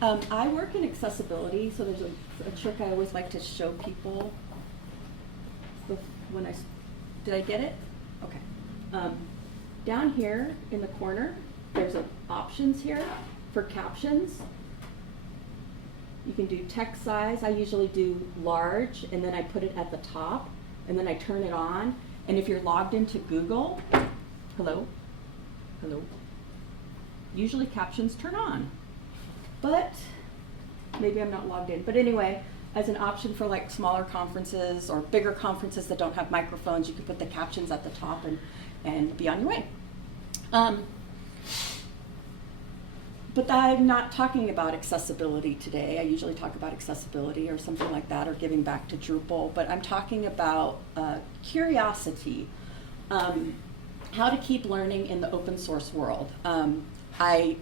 I work in accessibility, so there's a trick I always like to show people. When did I get it? Okay. Down here in the corner, there's options here for captions. You can do text size. I usually do large, and then I put it at the top, and then I turn it on. And if you're logged into Google, hello, usually captions turn on. But maybe I'm not logged in. But anyway, as an option for like smaller conferences or bigger conferences that don't have microphones, you can put the captions at the top and be on your way. But I'm not talking about accessibility today. I usually talk about accessibility or something like that, or giving back to Drupal. But I'm talking about curiosity, how to keep learning in the open source world. I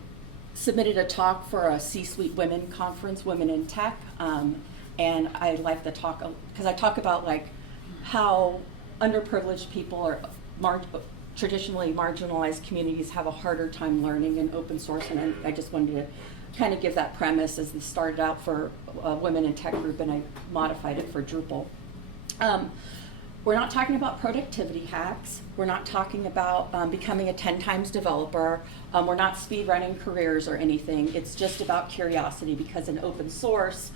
submitted a talk for a C-suite women conference, Women in Tech, and I like the talk because I talk about like how underprivileged people or traditionally marginalized communities have a harder time learning in open source, and I just wanted to kind of give that premise as this started out for Women in Tech group, and I modified it for Drupal. We're not talking about productivity hacks. We're not talking about becoming a 10 times developer. We're not speed running careers or anything. It's just about curiosity, because in open source,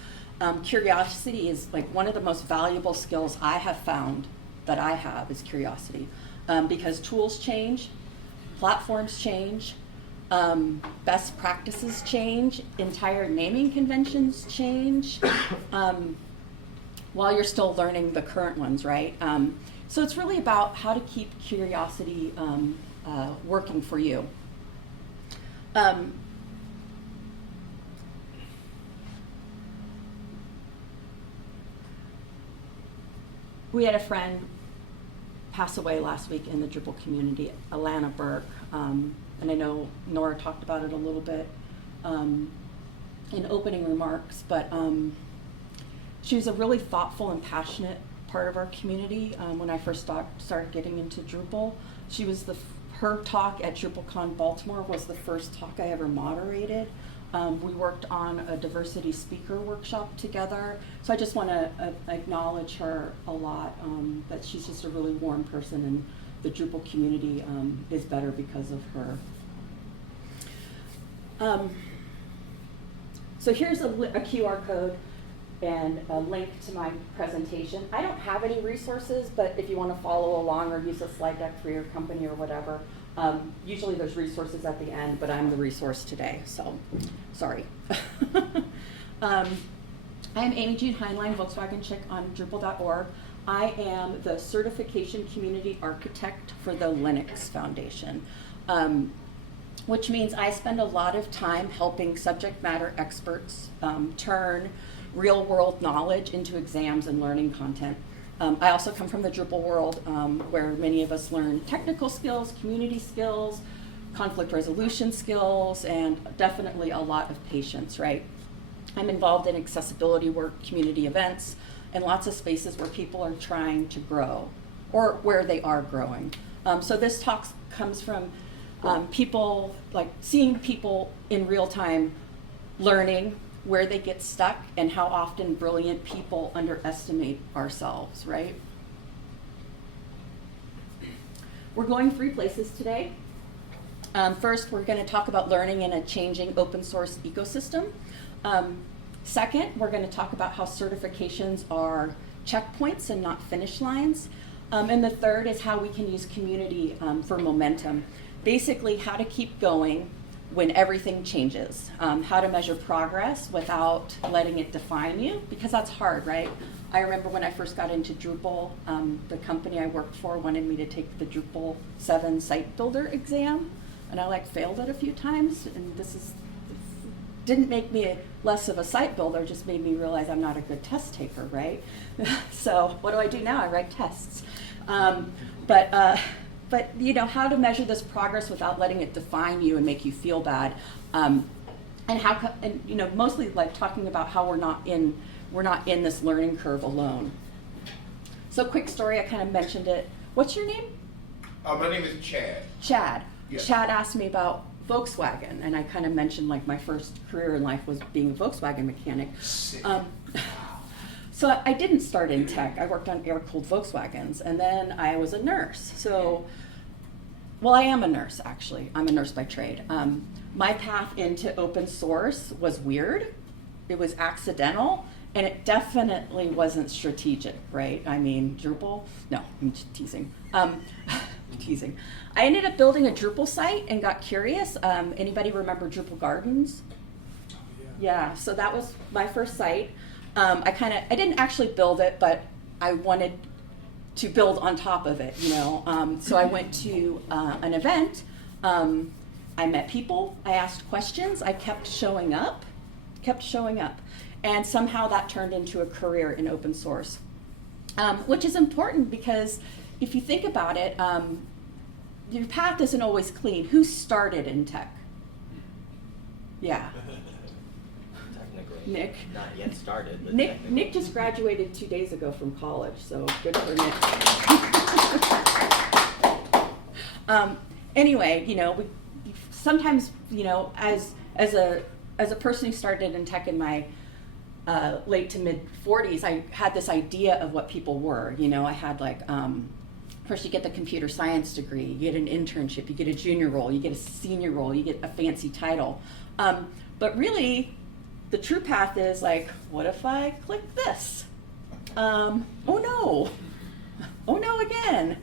curiosity is like one of the most valuable skills I have found that I have is curiosity. Because tools change, platforms change, best practices change, entire naming conventions change, while you're still learning the current ones, right? So it's really about how to keep curiosity working for you. We had a friend pass away last week in the Drupal community, Alana Burke, and I know Nora talked about it a little bit in opening remarks, but she was a really thoughtful and passionate part of our community. When I first started getting into Drupal, she was her talk at DrupalCon Baltimore was the first talk I ever moderated. We worked on a diversity speaker workshop together. So I just want to acknowledge her a lot, that she's just a really warm person, and the Drupal community is better because of her. So here's a QR code and a link to my presentation. I don't have any resources, but if you want to follow along or use a slide deck for your company or whatever, usually there's resources at the end, but I'm the resource today, so sorry. I am Amy Jean Heinlein, volkswagenchick on Drupal.org. I am the certification community architect for the Linux Foundation, which means I spend a lot of time helping subject matter experts turn real world knowledge into exams and learning content. I also come from the Drupal world, where many of us learn technical skills, community skills, conflict resolution skills, and definitely a lot of patience, right? I'm involved in accessibility work, community events, and lots of spaces where people are trying to grow, or where they are growing. So this talk comes from people, like seeing people in real time learning, where they get stuck, and how often brilliant people underestimate ourselves, right? We're going 3 places today. First, we're going to talk about learning in a changing open source ecosystem. Second, we're going to talk about how certifications are checkpoints and not finish lines. And the third is how we can use community for momentum. Basically, how to keep going when everything changes, how to measure progress without letting it define you, because that's hard, right? I remember when I first got into Drupal, the company I worked for wanted me to take the Drupal 7 site builder exam, and I failed it a few times, and didn't make me less of a site builder, just made me realize I'm not a good test taker, right? So what do I do now? I write tests. But you know, how to measure this progress without letting it define you and make you feel bad, and you know, mostly like talking about how we're not in this learning curve alone. So quick story, I kind of mentioned it. What's your name? My name is Chad. Chad. Yes. Chad asked me about Volkswagen, and I kind of mentioned like my first career in life was being a Volkswagen mechanic. So I didn't start in tech. I worked on air-cooled Volkswagens, and then I was a nurse. So, well, I am a nurse, actually. I'm a nurse by trade. My path into open source was weird. It was accidental, and it definitely wasn't strategic, right? I mean, Drupal? No, I'm just teasing. Teasing. I ended up building a Drupal site and got curious. Anybody remember Drupal Gardens? Oh, Yeah, so that was my first site. I didn't actually build it, but I wanted to build on top of it, you know. So I went to an event. I met people. I asked questions. I kept showing up. And somehow that turned into a career in open source, which is important because if you think about it, your path isn't always clean. Who started in tech? Yeah. Technically. Nick. Not yet started. But Nick just graduated 2 days ago from college, so good for Nick. Anyway, you know, we sometimes, you know, as a person who started in tech in my late to mid 40s, I had this idea of what people were. You know, I had like, first you get the computer science degree, you get an internship, you get a junior role, you get a senior role, you get a fancy title. But really, the true path is like, what if I click this? Oh no again.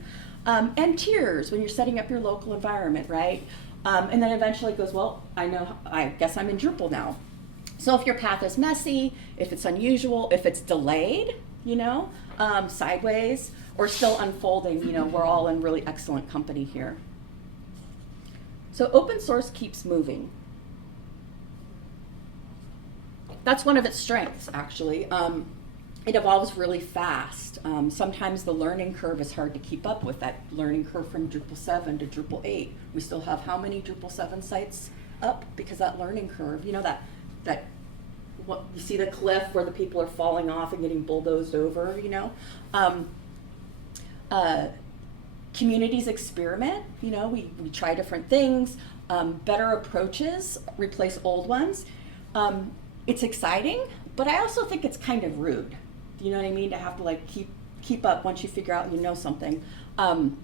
And tears when you're setting up your local environment, right? And then eventually it goes, well, I guess I'm in Drupal now. So if your path is messy, if it's unusual, if it's delayed, you know, sideways, or still unfolding, you know, we're all in really excellent company here. So open source keeps moving. That's one of its strengths, actually. It evolves really fast. Sometimes the learning curve is hard to keep up with, that learning curve from Drupal 7 to Drupal 8. We still have how many Drupal 7 sites up? Because that learning curve, you know, what you see the cliff where the people are falling off and getting bulldozed over, you know? Communities experiment, you know, we try different things. Better approaches replace old ones. It's exciting, but I also think it's kind of rude. Do you know what I mean? To have to like keep up once you figure out you know something. And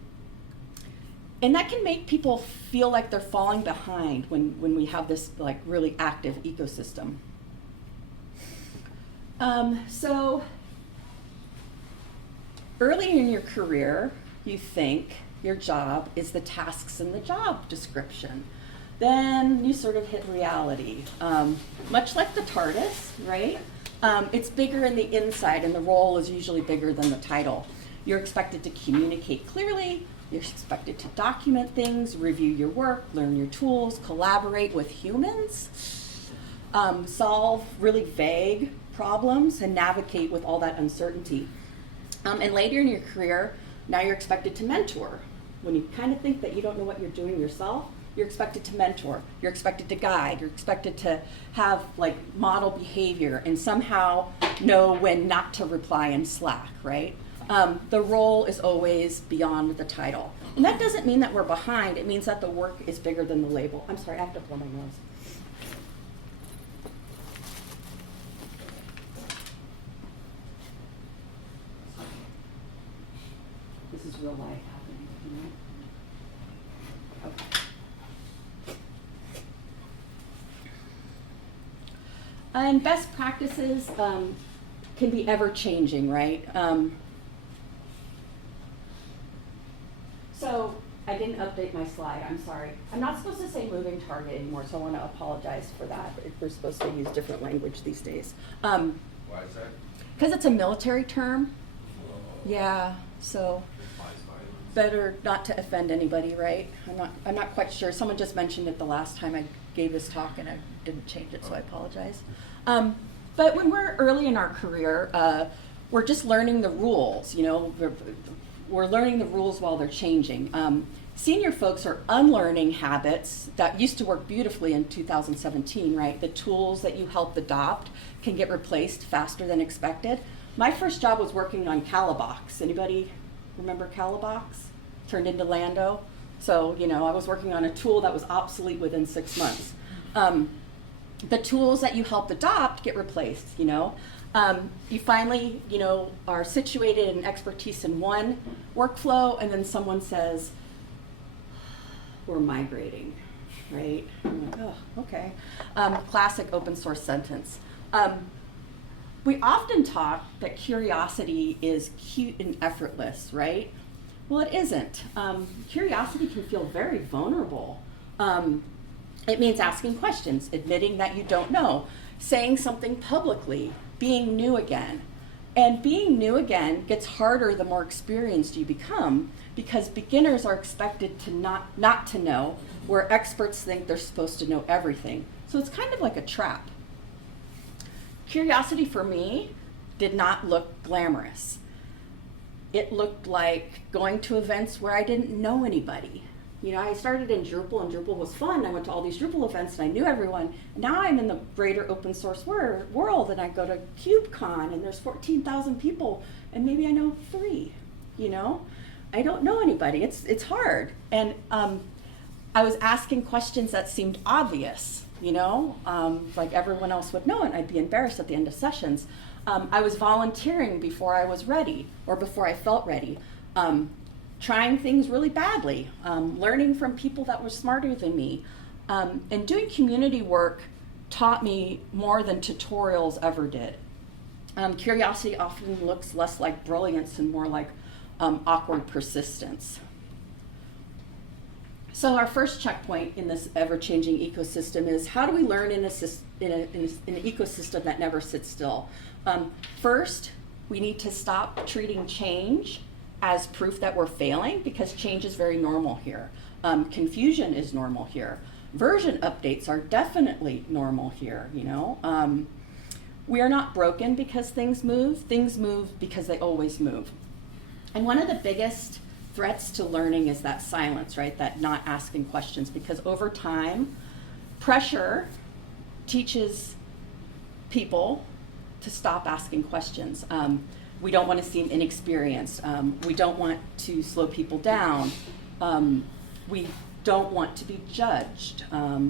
that can make people feel like they're falling behind when we have this like really active ecosystem. So early in your career, you think your job is the tasks in the job description. Then you sort of hit reality. Much like the TARDIS, right? It's bigger in the inside, and the role is usually bigger than the title. You're expected to communicate clearly. You're expected to document things, review your work, learn your tools, collaborate with humans, solve really vague problems, and navigate with all that uncertainty. And later in your career, now you're expected to mentor. When you kind of think that you don't know what you're doing yourself, you're expected to mentor, you're expected to guide, you're expected to have like model behavior and somehow know when not to reply in Slack, right? The role is always beyond the title. And that doesn't mean that we're behind, it means that the work is bigger than the label. I'm sorry, I have to blow my nose. This is real life happening, you know? Okay. And best practices can be ever changing, right? So I didn't update my slide, I'm sorry. I'm not supposed to say moving target anymore, so I want to apologize for that. We're supposed to use different language these days. Why is that? Because it's a military term. Yeah, so better not to offend anybody, right? I'm not quite sure. Someone just mentioned it the last time I gave this talk and I didn't change it, so I apologize. But when we're early in our career, we're just learning the rules, you know, we're learning the rules while they're changing. Senior folks are unlearning habits that used to work beautifully in 2017, right? The tools that you helped adopt can get replaced faster than expected. My first job was working on Calabox. Anybody remember Calabox? Turned into Lando. So, I was working on a tool that was obsolete within 6 months. The tools that you helped adopt get replaced, You finally, are situated in expertise in one workflow, and then someone says, we're migrating, right? I'm like, oh, okay. Classic open source sentence. We often talk that curiosity is cute and effortless, right? Well, it isn't. Curiosity can feel very vulnerable. It means asking questions, admitting that you don't know, saying something publicly, being new again. And being new again gets harder the more experienced you become, because beginners are expected to not to know, where experts think they're supposed to know everything. So it's kind of like a trap. Curiosity for me did not look glamorous. It looked like going to events where I didn't know anybody. I started in Drupal, and Drupal was fun. I went to all these Drupal events, and I knew everyone. Now I'm in the greater open source world, and I go to KubeCon, and there's 14,000 people, and maybe I know 3, I don't know anybody. It's hard. And I was asking questions that seemed obvious, like everyone else would know, and I'd be embarrassed at the end of sessions. I was volunteering before I was ready, or before I felt ready. Trying things really badly, learning from people that were smarter than me. And doing community work taught me more than tutorials ever did. Curiosity often looks less like brilliance and more like awkward persistence. So our first checkpoint in this ever-changing ecosystem is, how do we learn in an ecosystem that never sits still? First, we need to stop treating change as proof that we're failing, because change is very normal here. Confusion is normal here. Version updates are definitely normal here, We are not broken because things move because they always move. And one of the biggest threats to learning is that silence, right? That not asking questions, because over time, pressure teaches people to stop asking questions. We don't want to seem inexperienced. We don't want to slow people down. We don't want to be judged,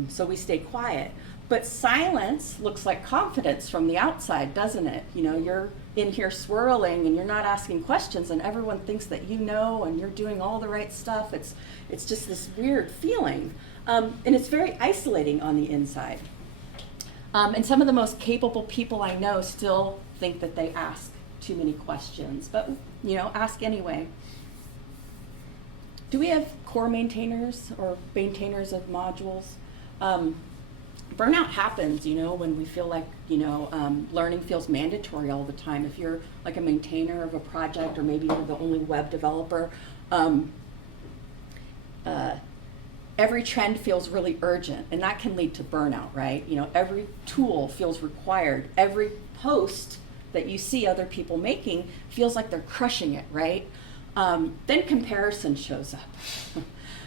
so we stay quiet. But silence looks like confidence from the outside, doesn't it? You're in here swirling and you're not asking questions, and everyone thinks that you know and you're doing all the right stuff. It's just this weird feeling, and it's very isolating on the inside. And some of the most capable people I know still think that they ask too many questions, but ask anyway. Do we have core maintainers or maintainers of modules? Burnout happens, when we feel like, learning feels mandatory all the time. If you're like a maintainer of a project, or maybe you're the only web developer, every trend feels really urgent, and that can lead to burnout, right? Every tool feels required. Every post that you see other people making feels like they're crushing it, right? Then comparison shows up.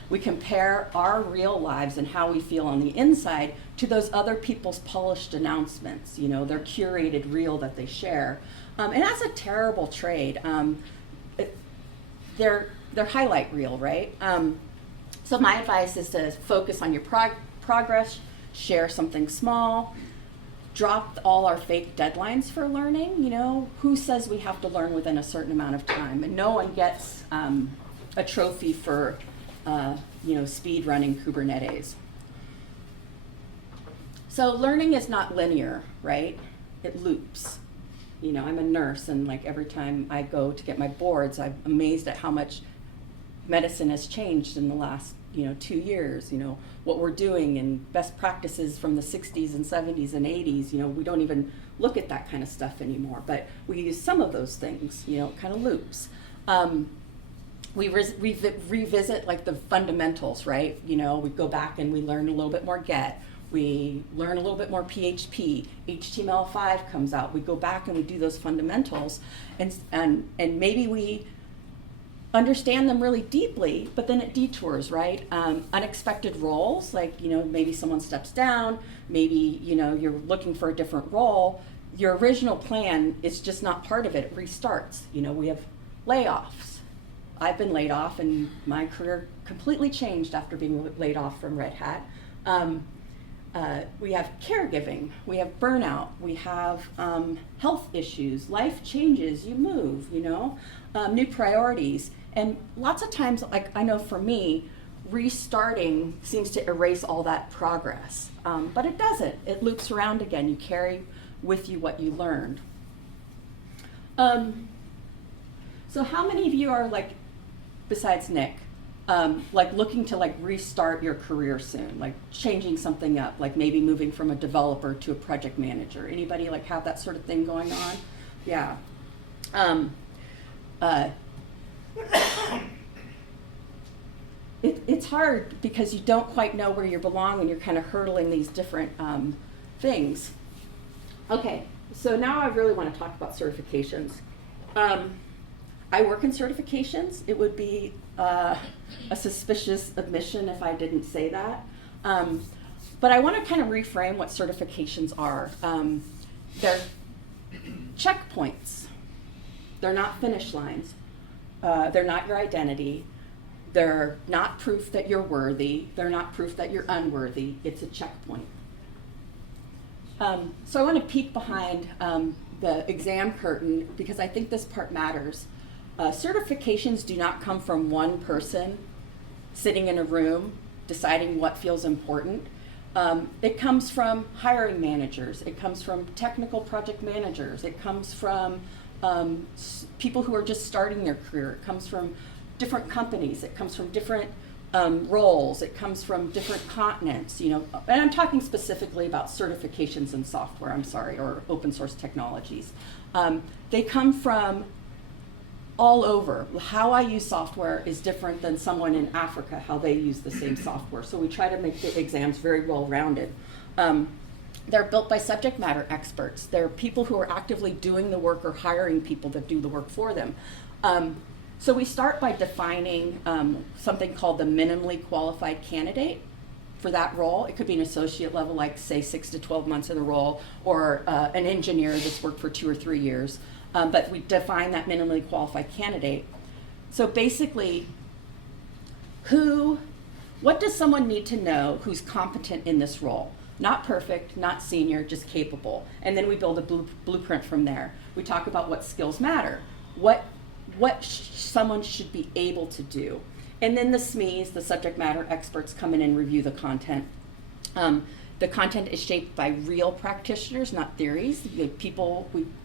We compare our real lives and how we feel on the inside to those other people's polished announcements, their curated reel that they share. And that's a terrible trade. Their highlight reel, right? So my advice is to focus on your progress, share something small, drop all our fake deadlines for learning. Who says we have to learn within a certain amount of time? And no one gets a trophy for speed running Kubernetes. So learning is not linear, right? It loops. I'm a nurse, and like every time I go to get my boards, I'm amazed at how much medicine has changed in the last 2 years. What we're doing and best practices from the 60s and 70s and 80s. We don't even look at that kind of stuff anymore, but we use some of those things. Kind of loops. We revisit like the fundamentals, right? We go back and we learn a little bit more Get. We learn a little bit more PHP. HTML5 comes out. We go back and we do those fundamentals, and maybe we understand them really deeply, but then it detours, right? Unexpected roles, like, maybe someone steps down, maybe, you're looking for a different role. Your original plan is just not part of it. It restarts. We have layoffs. I've been laid off, and my career completely changed after being laid off from Red Hat. We have caregiving, we have burnout, we have health issues, life changes, you move, new priorities. And lots of times, like I know for me, restarting seems to erase all that progress, but it doesn't. It loops around again. You carry with you what you learned. So how many of you are, like, besides Nick, like looking to like restart your career soon, like changing something up, like maybe moving from a developer to a project manager? Anybody like have that sort of thing going on? Yeah. It's hard because you don't quite know where you belong, and you're kind of hurdling these different things. Okay, so now I really want to talk about certifications. I work in certifications. It would be a suspicious admission if I didn't say that. But I want to kind of reframe what certifications are. They're checkpoints. They're not finish lines. They're not your identity. They're not proof that you're worthy. They're not proof that you're unworthy. It's a checkpoint. So I want to peek behind the exam curtain because I think this part matters. Certifications do not come from one person sitting in a room deciding what feels important. It comes from hiring managers. It comes from technical project managers. It comes from people who are just starting their career. It comes from different companies. It comes from different roles. It comes from different continents, and I'm talking specifically about certifications in software, or open source technologies. They come from all over. How I use software is different than someone in Africa, how they use the same software. So we try to make the exams very well-rounded. They're built by subject matter experts. They're people who are actively doing the work or hiring people that do the work for them. So we start by defining something called the minimally qualified candidate for that role. It could be an associate level, like say 6 to 12 months in the role, or an engineer that's worked for 2 or 3 years. But we define that minimally qualified candidate. So basically, what does someone need to know who's competent in this role? Not perfect, not senior, just capable. And then we build a blueprint from there. We talk about what skills matter, what someone should be able to do. And then the SMEs, the subject matter experts, come in and review the content. The content is shaped by real practitioners, not theories.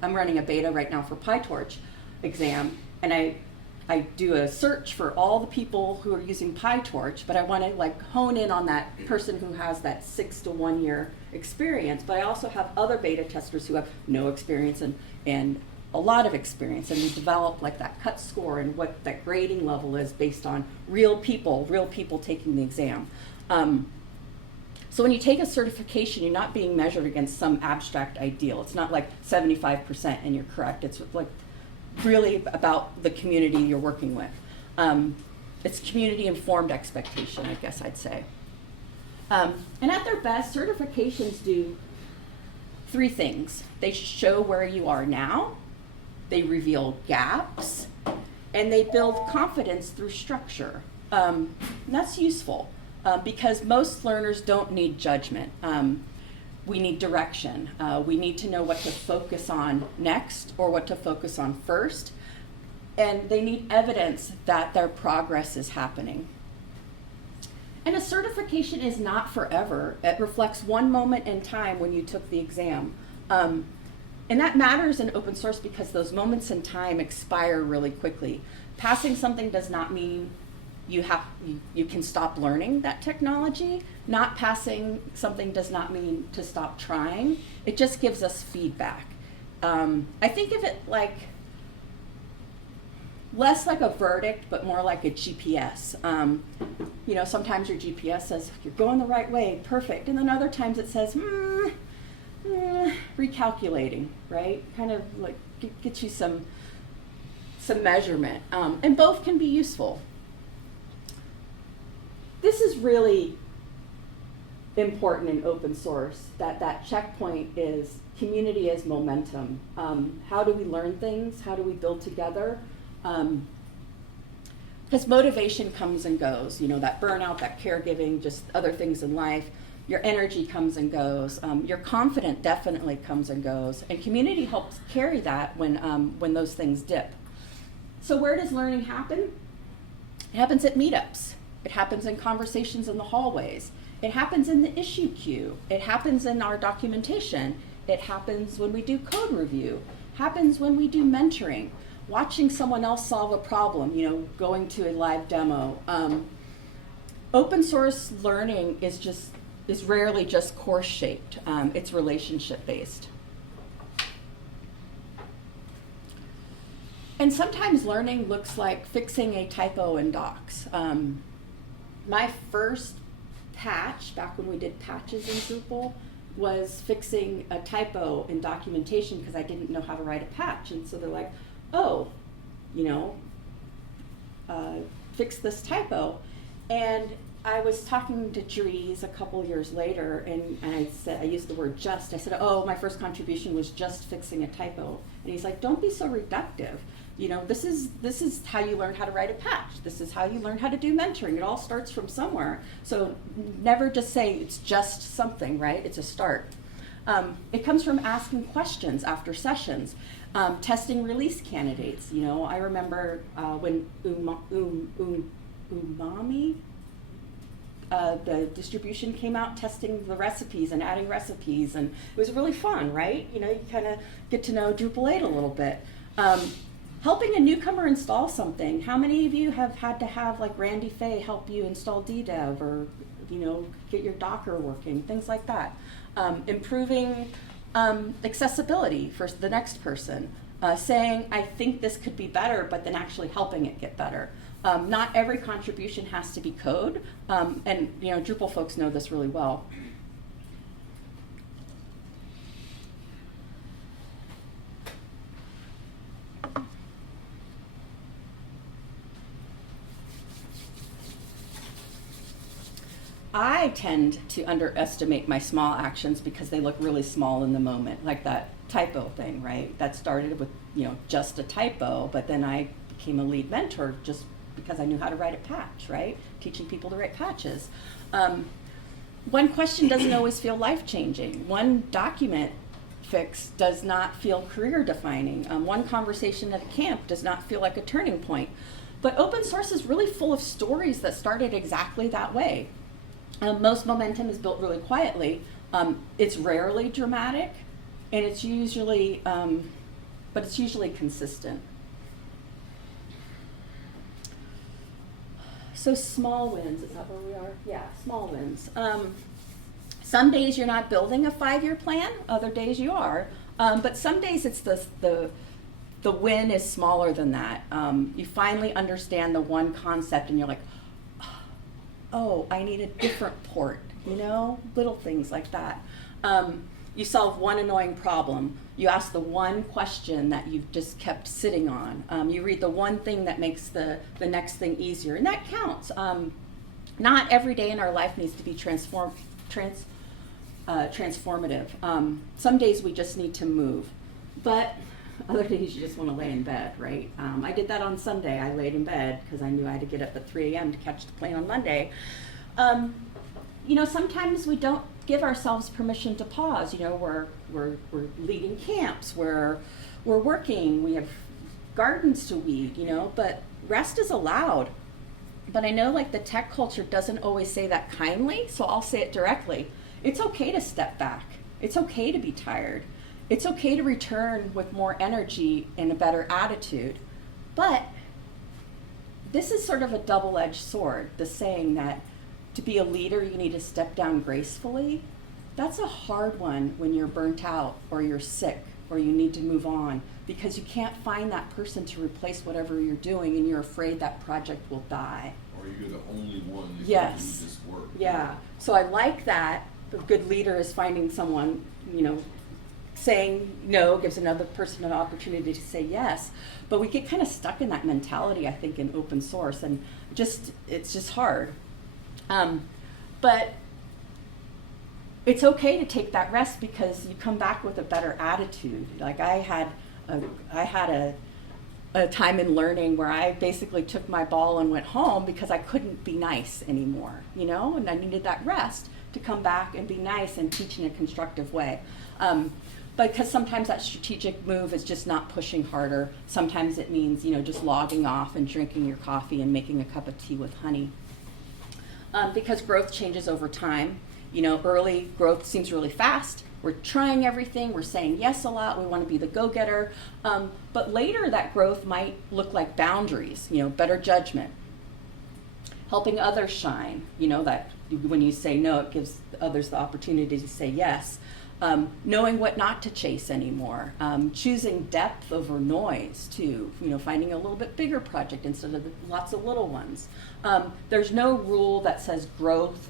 I'm running a beta right now for PyTorch exam, and I do a search for all the people who are using PyTorch, but I want to hone in on that person who has that 6 to 1 year experience. But I also have other beta testers who have no experience and a lot of experience, and we develop that cut score and what that grading level is based on real people taking the exam. So when you take a certification, you're not being measured against some abstract ideal. It's not like 75% and you're correct. It's really about the community you're working with. It's community-informed expectation, I guess I'd say. And at their best, certifications do 3 things. They show where you are now, they reveal gaps, and they build confidence through structure. And that's useful. Because most learners don't need judgment. We need direction. We need to know what to focus on next or what to focus on first. And they need evidence that their progress is happening. And a certification is not forever. It reflects one moment in time when you took the exam. And that matters in open source because those moments in time expire really quickly. Passing something does not mean you can stop learning that technology. Not passing something does not mean to stop trying. It just gives us feedback. I think of it less like a verdict, but more like a GPS. Sometimes your GPS says, you're going the right way, perfect. And then other times it says, recalculating, right? Kind of gets you some measurement. And both can be useful. This is really important in open source, that checkpoint is community as momentum. How do we learn things? How do we build together? Because motivation comes and goes, that burnout, that caregiving, just other things in life. Your energy comes and goes. Your confidence definitely comes and goes. And community helps carry that when those things dip. So where does learning happen? It happens at meetups. It happens in conversations in the hallways. It happens in the issue queue. It happens in our documentation. It happens when we do code review. It happens when we do mentoring. Watching someone else solve a problem, going to a live demo. Open source learning is rarely just course shaped. It's relationship based. And sometimes learning looks like fixing a typo in docs. My first patch, back when we did patches in Drupal, was fixing a typo in documentation because I didn't know how to write a patch. And so they're like, oh, fix this typo. And I was talking to Dries a couple years later, and I used the word just. I said, oh, my first contribution was just fixing a typo. And he's like, don't be so reductive. This is how you learn how to write a patch. This is how you learn how to do mentoring. It all starts from somewhere. So never just say it's just something, right? It's a start. It comes from asking questions after sessions, testing release candidates. I remember when Umami, the distribution came out, testing the recipes and adding recipes, and it was really fun, right? You kind of get to know Drupal 8 a little bit. Helping a newcomer install something. How many of you have had to have like Randy Fay help you install DDEV or get your Docker working, things like that. Improving accessibility for the next person. Saying, I think this could be better, but then actually helping it get better. Not every contribution has to be code, and Drupal folks know this really well. I tend to underestimate my small actions because they look really small in the moment, like that typo thing, right? That started with, just a typo, but then I became a lead mentor just because I knew how to write a patch, right? Teaching people to write patches. One question doesn't always feel life-changing. One document fix does not feel career-defining. One conversation at a camp does not feel like a turning point. But open source is really full of stories that started exactly that way. Most momentum is built really quietly. It's rarely dramatic, and it's usually, but it's usually consistent. So small wins, is that where we are? Yeah, small wins. Some days you're not building a 5-year plan, other days you are. But some days it's the win is smaller than that. You finally understand the one concept and you're like, oh, I need a different port, little things like that. You solve one annoying problem. You ask the one question that you've just kept sitting on. You read the one thing that makes the next thing easier, and that counts. Not every day in our life needs to be transformative. Some days we just need to move, but other days you just want to lay in bed, right? I did that on Sunday. I laid in bed because I knew I had to get up at 3 a.m. to catch the plane on Monday. Sometimes we don't give ourselves permission to pause. We're leading camps, we're working, we have gardens to weed, but rest is allowed. But I know like the tech culture doesn't always say that kindly, so I'll say it directly. It's okay to step back. It's okay to be tired. It's okay to return with more energy and a better attitude. But this is sort of a double-edged sword, the saying that to be a leader, you need to step down gracefully. That's a hard one when you're burnt out or you're sick or you need to move on because you can't find that person to replace whatever you're doing and you're afraid that project will die. Or you're the only one that can do this work. Yeah. So I like that. A good leader is finding someone, saying no gives another person an opportunity to say yes. But we get kind of stuck in that mentality, I think, in open source, and it's just hard. But it's okay to take that rest because you come back with a better attitude. Like I had a a time in learning where I basically took my ball and went home because I couldn't be nice anymore, you know, and I needed that rest to come back and be nice and teach in a constructive way. Because sometimes that strategic move is just not pushing harder. Sometimes it means, you know, just logging off and drinking your coffee and making a cup of tea with honey. Because growth changes over time. You know, early growth seems really fast. We're trying everything, we're saying yes a lot, we want to be the go-getter. But later that growth might look like boundaries, you know, better judgment. Helping others shine, you know, that when you say no, it gives others the opportunity to say yes. Knowing what not to chase anymore. Choosing depth over noise too, you know, finding a little bit bigger project instead of lots of little ones. There's no rule that says growth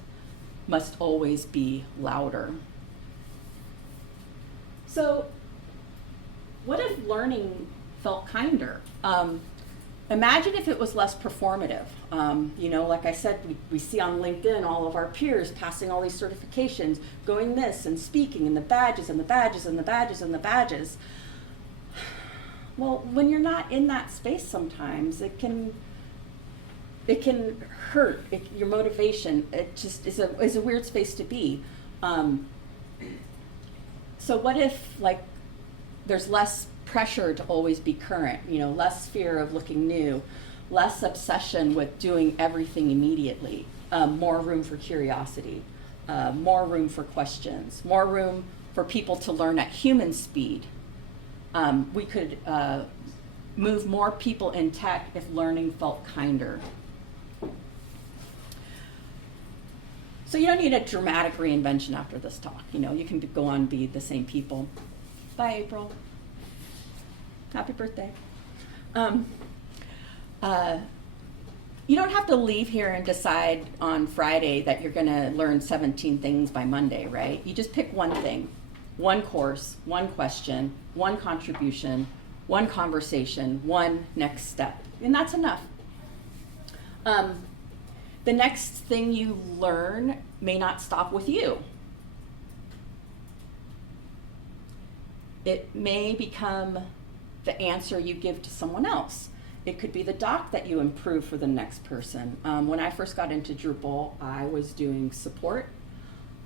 must always be louder. So, what if learning felt kinder? Imagine if it was less performative. You know, like I said, we see on LinkedIn all of our peers passing all these certifications, going this and speaking, and the badges and the badges and the badges and the badges. Well, when you're not in that space sometimes, it can hurt your motivation. It just is a weird space to be. So what if, like, there's less pressure to always be current, you know, less fear of looking new, less obsession with doing everything immediately, more room for curiosity, more room for questions, more room for people to learn at human speed. We could move more people in tech if learning felt kinder. So you don't need a dramatic reinvention after this talk. You know, you can go on and be the same people. Bye, April. Happy birthday. You don't have to leave here and decide on Friday that you're going to learn 17 things by Monday, right? You just pick one thing, one course, one question, one contribution, one conversation, one next step, and that's enough. The next thing you learn may not stop with you. It may become the answer you give to someone else. It could be the doc that you improve for the next person. When I first got into Drupal, I was doing support,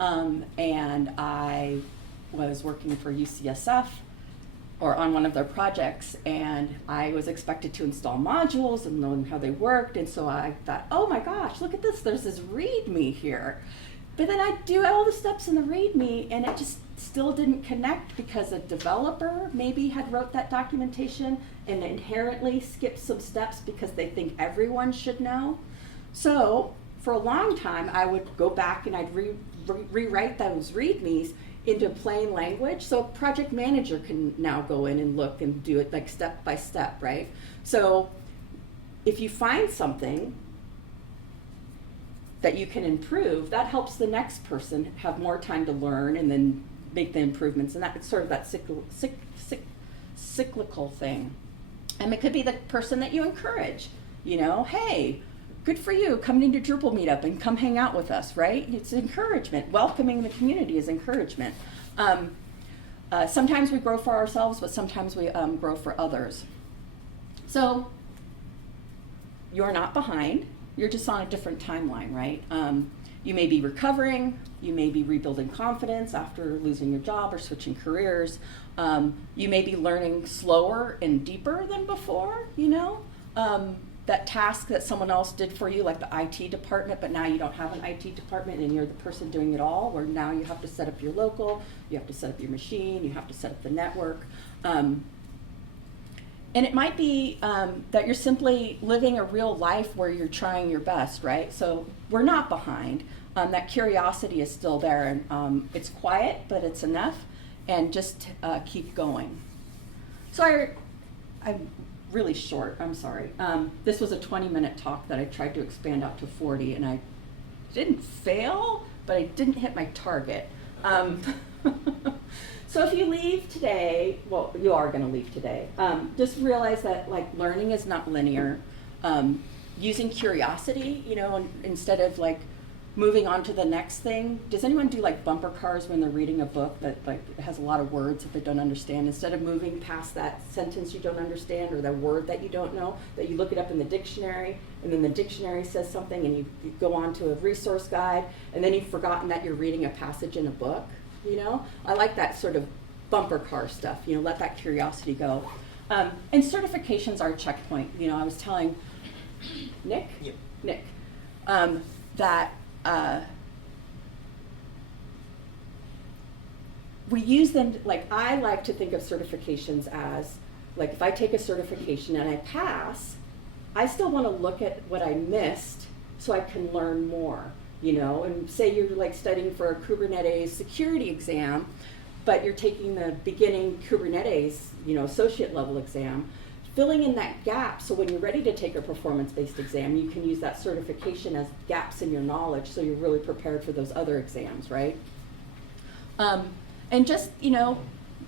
and I was working for UCSF or on one of their projects, and I was expected to install modules and learn how they worked, and so I thought, oh my gosh, look at this, there's this README here. But then I'd do all the steps in the README, and it just still didn't connect because a developer maybe had wrote that documentation and inherently skipped some steps because they think everyone should know. So for a long time, I would go back and I'd rewrite those READMEs into plain language, so a project manager can now go in and look and do it like step by step, right? So if you find something that you can improve, that helps the next person have more time to learn and then make the improvements, and that's sort of that cyclical thing. And it could be the person that you encourage, you know, hey, good for you, come into Drupal meetup and come hang out with us, right? It's encouragement. Welcoming the community is encouragement. Sometimes we grow for ourselves, but sometimes we grow for others. So you're not behind, you're just on a different timeline, right? You may be recovering, you may be rebuilding confidence after losing your job or switching careers. You may be learning slower and deeper than before, you know? That task that someone else did for you, like the IT department, but now you don't have an IT department and you're the person doing it all, where now you have to set up your local, you have to set up your machine, you have to set up the network. And it might be that you're simply living a real life where you're trying your best, right? So we're not behind. That curiosity is still there, and it's quiet, but it's enough, and just keep going. So I'm really short, I'm sorry. This was a 20-minute talk that I tried to expand out to 40, and I didn't fail, but I didn't hit my target. So if you leave today, well, you are going to leave today, just realize that like learning is not linear. Using curiosity, you know, instead of like moving on to the next thing, does anyone do like bumper cars when they're reading a book that like has a lot of words that they don't understand? Instead of moving past that sentence you don't understand or the word that you don't know, that you look it up in the dictionary, and then the dictionary says something, and you go on to a resource guide, and then you've forgotten that you're reading a passage in a book, you know? I like that sort of bumper car stuff, you know, let that curiosity go. And certifications are a checkpoint. You know, I was telling Nick, Yep. Nick, that we use them, like I like to think of certifications as, like if I take a certification and I pass, I still want to look at what I missed so I can learn more, you know, and say you're like studying for a Kubernetes security exam, but you're taking the beginning Kubernetes, you know, associate level exam, filling in that gap so when you're ready to take a performance-based exam, you can use that certification as gaps in your knowledge so you're really prepared for those other exams, right? And just, you know,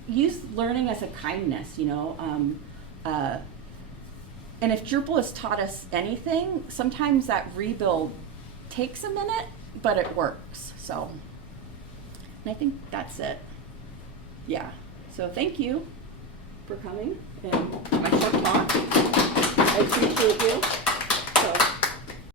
use learning as a kindness, you know. And if Drupal has taught us anything, sometimes that rebuild takes a minute, but it works, so. And I think that's it. Yeah, so thank you for coming, and my short talk. I appreciate you.